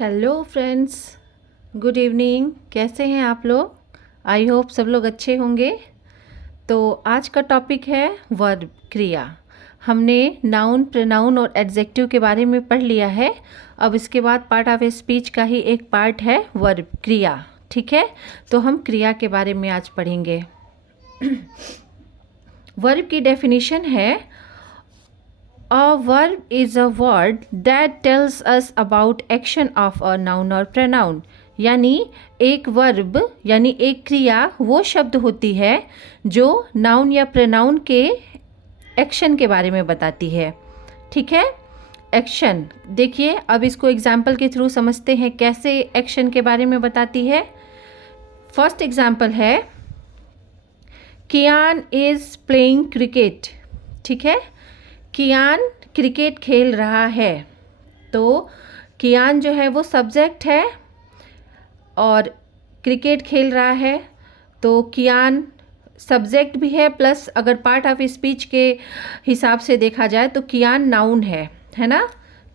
Hello friends, good evening. कैसे हैं आप लोग? आई होप सब लोग अच्छे होंगे। तो आज का टॉपिक है वर्ब, क्रिया। हमने नाउन, प्रोनाउन और एडजेक्टिव के बारे में पढ़ लिया है। अब इसके बाद पार्ट ऑफ स्पीच का ही एक पार्ट है वर्ब, क्रिया। ठीक है, तो हम क्रिया के बारे में आज पढ़ेंगे। वर्ब की डेफिनेशन है, A verb is a word that tells us about action of a noun or pronoun। यानी एक वर्ब यानी एक क्रिया वो शब्द होती है जो नाउन या प्रोनाउन के एक्शन के बारे में बताती है। ठीक है, एक्शन। देखिए, अब इसको एग्जाम्पल के थ्रू समझते हैं कैसे एक्शन के बारे में बताती है। फर्स्ट एग्जाम्पल है, कियान इज प्लेइंग क्रिकेट। ठीक है, कियान क्रिकेट खेल रहा है। तो कियान जो है वो सब्जेक्ट है और क्रिकेट खेल रहा है, तो कियान सब्जेक्ट भी है, प्लस अगर पार्ट ऑफ स्पीच के हिसाब से देखा जाए तो कियान नाउन है ना।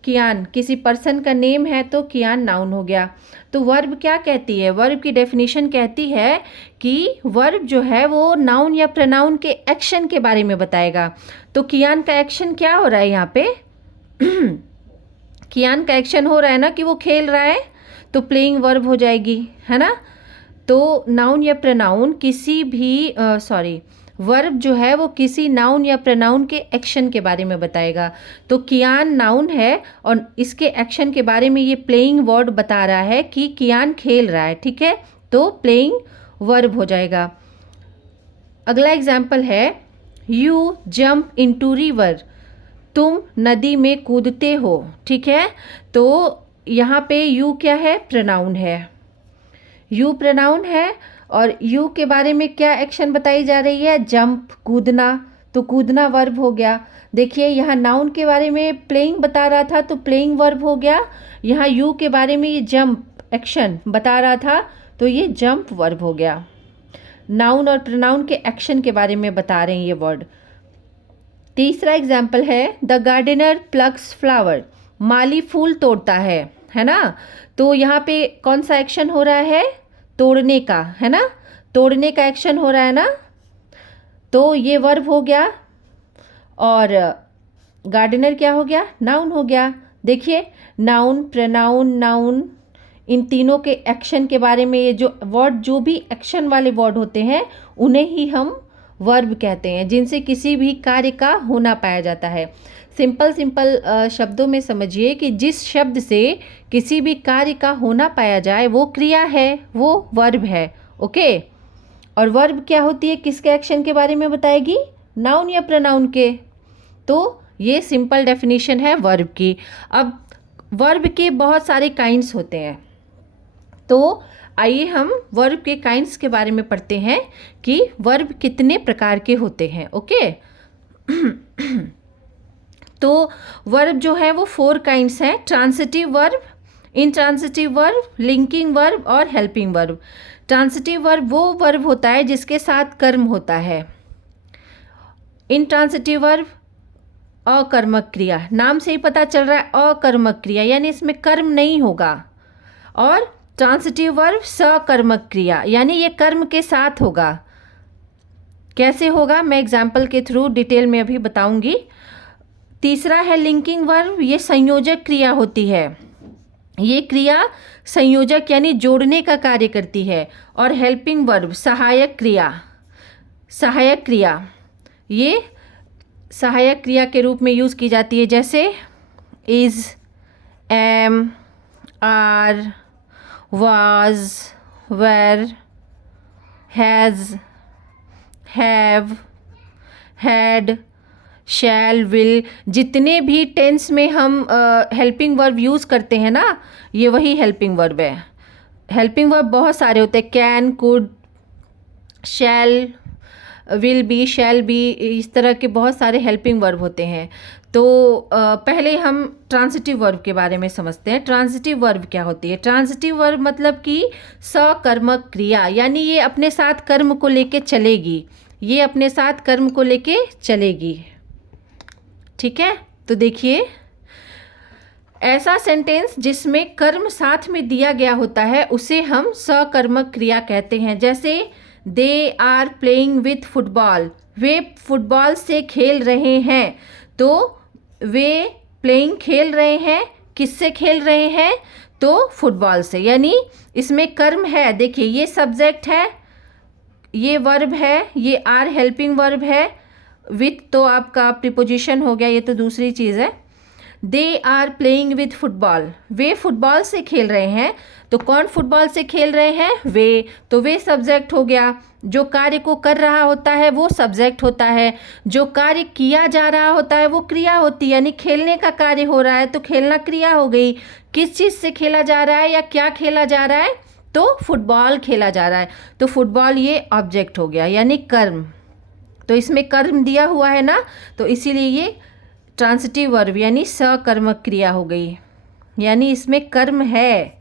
कियान किसी पर्सन का नेम है तो कियान नाउन हो गया। तो वर्ब क्या कहती है? वर्ब की डेफिनेशन कहती है कि वर्ब जो है वो नाउन या प्रोनाउन के एक्शन के बारे में बताएगा। तो कियान का एक्शन क्या हो रहा है यहाँ पे? कियान का एक्शन हो रहा है ना कि वो खेल रहा है, तो प्लेइंग वर्ब हो जाएगी, है ना। तो नाउन या प्रोनाउन किसी भी वर्ब जो है वो किसी नाउन या प्रोनाउन के एक्शन के बारे में बताएगा। तो कियान नाउन है और इसके एक्शन के बारे में ये प्लेइंग वर्ड बता रहा है कि कियान खेल रहा है। ठीक है, तो प्लेइंग वर्ब हो जाएगा। अगला एग्जाम्पल है, यू जंप इनटू रिवर। तुम नदी में कूदते हो। ठीक है, तो यहाँ पे यू क्या है? प्रोनाउन है। यू प्रोनाउन है और यू के बारे में क्या एक्शन बताई जा रही है? जंप, कूदना। तो कूदना वर्ब हो गया। देखिए, यहाँ नाउन के बारे में प्लेइंग बता रहा था तो प्लेइंग वर्ब हो गया। यहाँ यू के बारे में ये जंप एक्शन बता रहा था तो ये जंप वर्ब हो गया। नाउन और प्रोनाउन के एक्शन के बारे में बता रहे हैं ये वर्ड। तीसरा एग्जाम्पल है, द गार्डनर प्लग्स फ्लावर। माली फूल तोड़ता है ना। तो यहाँ पे कौन सा एक्शन हो रहा है? तोड़ने का, है ना। तोड़ने का एक्शन हो रहा है ना, तो ये वर्ब हो गया। और गार्डनर क्या हो गया? नाउन हो गया। देखिए, नाउन, प्रोनाउन, नाउन, इन तीनों के एक्शन के बारे में ये जो वर्ड, जो भी एक्शन वाले वर्ड होते हैं उन्हें ही हम वर्ब कहते हैं, जिनसे किसी भी कार्य का होना पाया जाता है। सिंपल शब्दों में समझिए कि जिस शब्द से किसी भी कार्य का होना पाया जाए वो क्रिया है, वो वर्ब है। ओके, और वर्ब क्या होती है? किसके एक्शन के बारे में बताएगी? नाउन या प्रोनाउन के। तो ये सिंपल डेफिनेशन है वर्ब की। अब वर्ब के बहुत सारे काइंड्स होते हैं, तो आइए हम वर्ब के काइंड्स के बारे में पढ़ते हैं कि वर्ब कितने प्रकार के होते हैं। ओके, तो वर्ब जो है वो 4 काइंड्स हैं। Transitive verb, intransitive verb, linking verb और हेल्पिंग वर्ब। ट्रांसिटिव वर्ब वो वर्ब होता है जिसके साथ कर्म होता है। इंट्रांसिटिव वर्ब अकर्मक क्रिया, नाम से ही पता चल रहा है अकर्मक क्रिया, यानी इसमें कर्म नहीं होगा। और ट्रांसिटिव वर्ब सकर्मक क्रिया, यानी ये कर्म के साथ होगा। कैसे होगा मैं एग्जाम्पल के थ्रू डिटेल में अभी बताऊंगी। तीसरा है लिंकिंग वर्ब, ये संयोजक क्रिया होती है। ये क्रिया संयोजक यानी जोड़ने का कार्य करती है। और हेल्पिंग वर्ब सहायक क्रिया, सहायक क्रिया ये सहायक क्रिया के रूप में यूज़ की जाती है, जैसे is, am, are, was, were, has, have, had, shall, will. जितने भी टेंस में हम हेल्पिंग वर्ब यूज़ करते हैं ना, ये वही हेल्पिंग वर्ब है। हेल्पिंग वर्ब बहुत सारे होते हैं, can, could, shall, will be, shall be, इस तरह के बहुत सारे हेल्पिंग वर्ब होते हैं। तो पहले हम ट्रांसिटिव वर्ब के बारे में समझते हैं। ट्रांसिटिव वर्ब क्या होती है? ट्रांसिटिव वर्ब मतलब कि सकर्मक क्रिया, यानी ये अपने साथ कर्म को लेके चलेगी, ये अपने साथ कर्म को लेके चलेगी। ठीक है, तो देखिए, ऐसा सेंटेंस जिसमें कर्म साथ में दिया गया होता है उसे हम सकर्मक क्रिया कहते हैं। जैसे they are playing with football, वे फुटबॉल से खेल रहे हैं। तो वे प्लेइंग खेल रहे हैं, किससे खेल रहे हैं? तो फुटबॉल से, यानी इसमें कर्म है। देखिए ये सब्जेक्ट है, ये वर्ब है, ये आर हेल्पिंग वर्ब है, विथ तो आपका प्रीपोजिशन हो गया, ये तो दूसरी चीज़ है। They are playing with football, वे फुटबॉल से खेल रहे हैं। तो कौन फुटबॉल से खेल रहे हैं? वे, तो वे सब्जेक्ट हो गया। जो कार्य को कर रहा होता है वो सब्जेक्ट होता है, जो कार्य किया जा रहा होता है वो क्रिया होती है। यानी खेलने का कार्य हो रहा है तो खेलना क्रिया हो गई। किस चीज़ से खेला जा रहा है या क्या खेला जा रहा है? तो फुटबॉल खेला जा रहा है, तो फुटबॉल ये ऑब्जेक्ट हो गया यानी कर्म। तो इसमें कर्म दिया हुआ है ना, तो इसीलिए ये ट्रांसिटिव वर्ब यानी सकर्मक क्रिया हो गई, यानी इसमें कर्म है।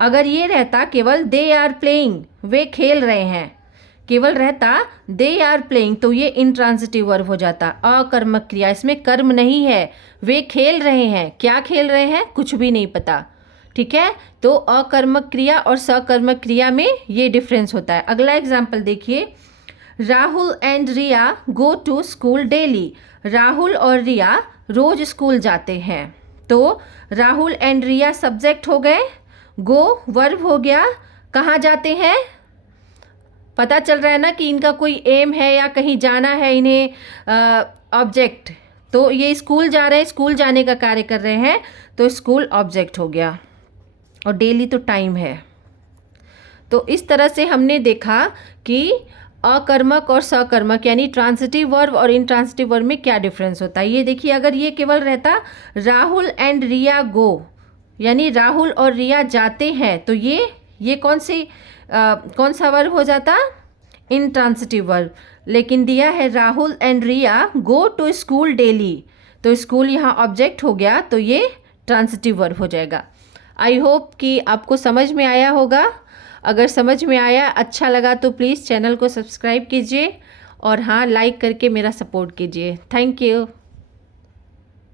अगर ये रहता केवल दे आर प्लेइंग, वे खेल रहे हैं, केवल रहता दे आर प्लेइंग, तो ये इनट्रांसिटिव वर्ब हो जाता, अकर्मक क्रिया। इसमें कर्म नहीं है, वे खेल रहे हैं। क्या खेल रहे हैं? कुछ भी नहीं पता। ठीक है, तो अकर्मक क्रिया और सकर्मक क्रिया में ये डिफरेंस होता है। अगला एग्जाम्पल देखिए, Rahul and Riya go to school daily, Rahul और रिया रोज स्कूल जाते हैं। तो राहुल एंड रिया सब्जेक्ट हो गए, गो वर्ब हो गया। कहाँ जाते हैं? पता चल रहा है ना कि इनका कोई एम है या कहीं जाना है इन्हें, ऑब्जेक्ट। तो ये स्कूल जा रहे हैं, स्कूल जाने का कार्य कर रहे हैं, तो स्कूल ऑब्जेक्ट हो गया, और डेली तो टाइम है। तो इस तरह से हमने देखा कि अकर्मक और सकर्मक यानी ट्रांसिटिव वर्ब और इनट्रांसिटिव वर्ब में क्या डिफरेंस होता है। ये देखिए, अगर ये केवल रहता राहुल एंड रिया गो, यानी राहुल और रिया जाते हैं, तो ये कौन सा वर्ब हो जाता? Intransitive verb. लेकिन दिया है Rahul and Riya go to school daily, तो स्कूल यहाँ ऑब्जेक्ट हो गया, तो ये ट्रांसिटिव वर्ब हो जाएगा। आई होप कि आपको समझ में आया होगा। अगर समझ में आया, अच्छा लगा तो प्लीज़ चैनल को सब्सक्राइब कीजिए, और हाँ, लाइक करके मेरा सपोर्ट कीजिए। Thank you.